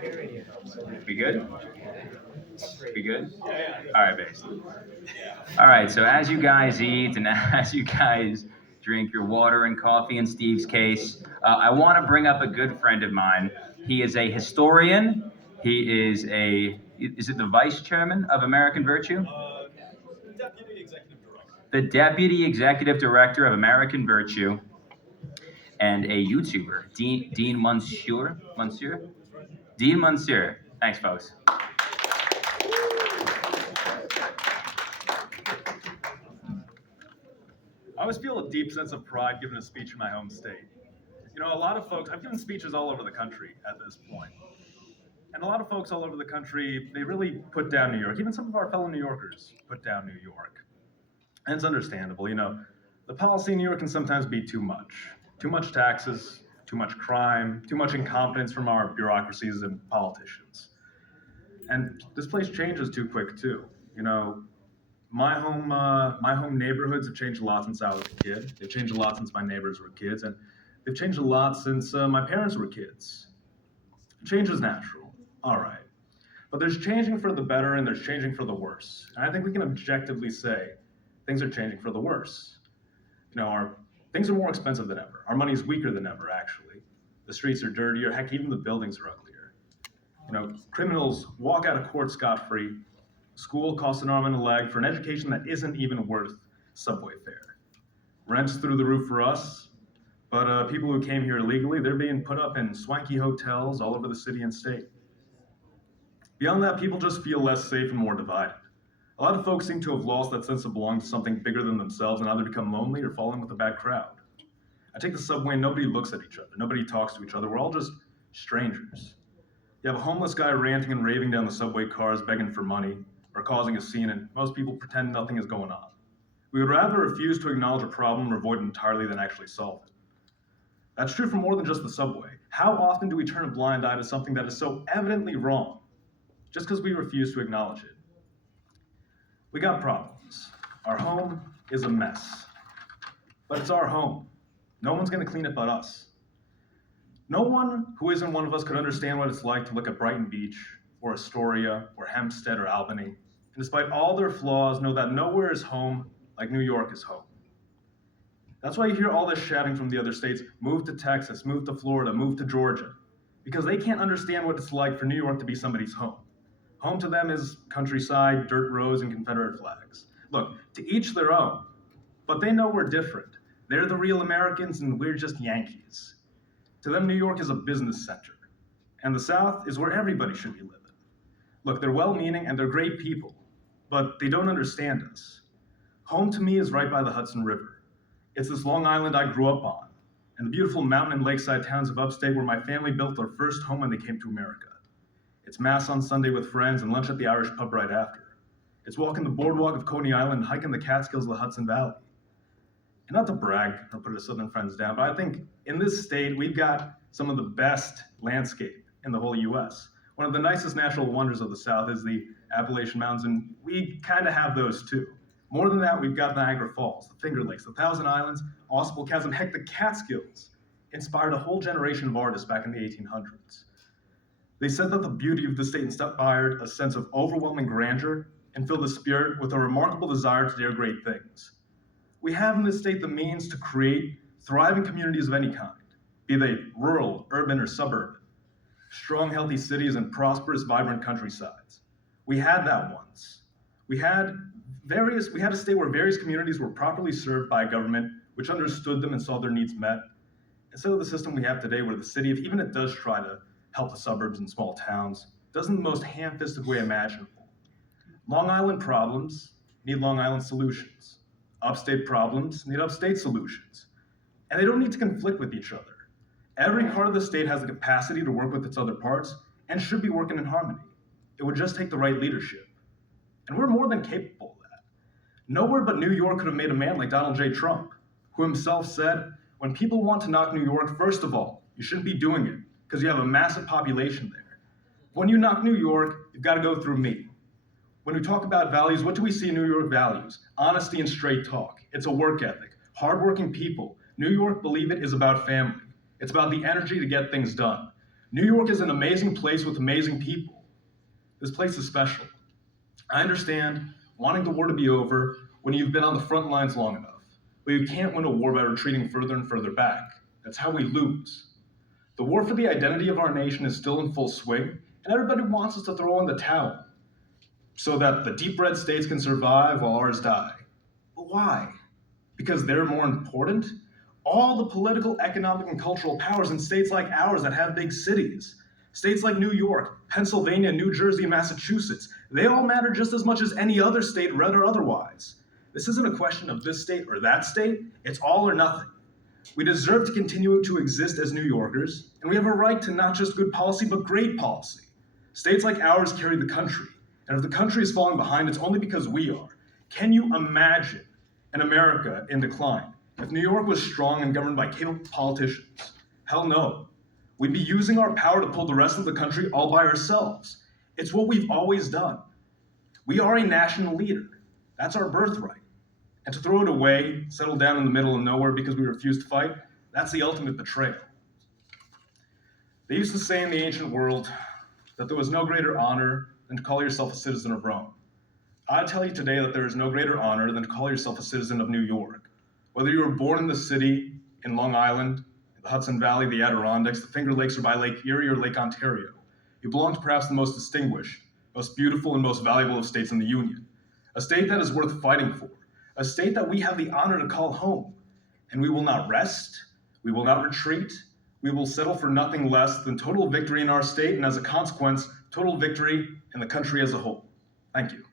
We good? We good? All right, base. All right, so as you guys eat and as you guys drink your water and coffee in Steve's case, I want to bring up a good friend of mine. He is a historian. He is is it the vice chairman of American Virtue? The deputy executive director of American Virtue and a YouTuber, Dean Monsieur. Dean Monsieur. Thanks, folks. I always feel a deep sense of pride giving a speech in my home state. You know, a lot of folks, I've given speeches all over the country at this point. And a lot of folks all over the country, they really put down New York. Even some of our fellow New Yorkers put down New York. And it's understandable, you know, the policy in New York can sometimes be too much. Too much taxes, too much crime, too much incompetence from our bureaucracies and politicians. And this place changes too quick too. You know, my home neighborhoods have changed a lot since I was a kid. They've changed a lot since my neighbors were kids, and they've changed a lot since my parents were kids. Change is natural, all right. But there's changing for the better and there's changing for the worse. And I think we can objectively say things are changing for the worse. You know, things are more expensive than ever. Our money's weaker than ever, actually. The streets are dirtier, heck, even the buildings are uglier. You know, criminals walk out of court scot-free. School costs an arm and a leg for an education that isn't even worth subway fare. Rent's through the roof for us, but people who came here illegally, they're being put up in swanky hotels all over the city and state. Beyond that, people just feel less safe and more divided. A lot of folks seem to have lost that sense of belonging to something bigger than themselves and either become lonely or fall in with a bad crowd. I take the subway and nobody looks at each other. Nobody talks to each other. We're all just strangers. You have a homeless guy ranting and raving down the subway cars, begging for money, or causing a scene, and most people pretend nothing is going on. We would rather refuse to acknowledge a problem or avoid it entirely than actually solve it. That's true for more than just the subway. How often do we turn a blind eye to something that is so evidently wrong, just because we refuse to acknowledge it? We got problems. Our home is a mess. But it's our home. No one's gonna clean it but us. No one who isn't one of us could understand what it's like to look at Brighton Beach, or Astoria, or Hempstead, or Albany, and despite all their flaws, know that nowhere is home like New York is home. That's why you hear all this shouting from the other states, move to Texas, move to Florida, move to Georgia, because they can't understand what it's like for New York to be somebody's home. Home to them is countryside, dirt roads, and Confederate flags. Look, to each their own, but they know we're different. They're the real Americans and we're just Yankees. To them, New York is a business center, and the South is where everybody should be living. Look, they're well-meaning and they're great people, but they don't understand us. Home to me is right by the Hudson River. It's this Long Island I grew up on, and the beautiful mountain and lakeside towns of upstate where my family built their first home when they came to America. It's mass on Sunday with friends and lunch at the Irish pub right after. It's walking the boardwalk of Coney Island and hiking the Catskills of the Hudson Valley. And not to brag or put our southern friends down, but I think in this state, we've got some of the best landscape in the whole US. One of the nicest natural wonders of the South is the Appalachian Mountains, and we kind of have those too. More than that, we've got Niagara Falls, the Finger Lakes, the Thousand Islands, Ausable Chasm, heck, the Catskills inspired a whole generation of artists back in the 1800s. They said that the beauty of the state inspired a sense of overwhelming grandeur and filled the spirit with a remarkable desire to dare great things. We have in this state the means to create thriving communities of any kind, be they rural, urban, or suburban, strong, healthy cities and prosperous, vibrant countrysides. We had that once. We had a state where various communities were properly served by a government which understood them and saw their needs met, instead of the system we have today where the city, if even it does try to help the suburbs and small towns, does it in the most ham-fisted way imaginable. Long Island problems need Long Island solutions. Upstate problems need upstate solutions. And they don't need to conflict with each other. Every part of the state has the capacity to work with its other parts and should be working in harmony. It would just take the right leadership. And we're more than capable of that. Nowhere but New York could have made a man like Donald J. Trump, who himself said, when people want to knock New York, first of all, you shouldn't be doing it because you have a massive population there. When you knock New York, you've got to go through me. When we talk about values, what do we see in New York values? Honesty and straight talk. It's a work ethic. Hardworking people. New York, believe it, is about family. It's about the energy to get things done. New York is an amazing place with amazing people. This place is special. I understand wanting the war to be over when you've been on the front lines long enough, but you can't win a war by retreating further and further back. That's how we lose. The war for the identity of our nation is still in full swing, and everybody wants us to throw in the towel so that the deep red states can survive while ours die. But why? Because they're more important? All the political, economic, and cultural powers in states like ours that have big cities, states like New York, Pennsylvania, New Jersey, and Massachusetts, they all matter just as much as any other state, red or otherwise. This isn't a question of this state or that state, it's all or nothing. We deserve to continue to exist as New Yorkers, and we have a right to not just good policy, but great policy. States like ours carry the country, and if the country is falling behind, it's only because we are. Can you imagine an America in decline if New York was strong and governed by capable politicians? Hell no. We'd be using our power to pull the rest of the country all by ourselves. It's what we've always done. We are a national leader. That's our birthright. And to throw it away, settle down in the middle of nowhere because we refuse to fight, that's the ultimate betrayal. They used to say in the ancient world that there was no greater honor than to call yourself a citizen of Rome. I tell you today that there is no greater honor than to call yourself a citizen of New York. Whether you were born in the city, in Long Island, the Hudson Valley, the Adirondacks, the Finger Lakes, or by Lake Erie or Lake Ontario, you belong to perhaps the most distinguished, most beautiful, and most valuable of states in the Union. A state that is worth fighting for. A state that we have the honor to call home. And we will not rest, we will not retreat, we will settle for nothing less than total victory in our state, and as a consequence, total victory in the country as a whole. Thank you.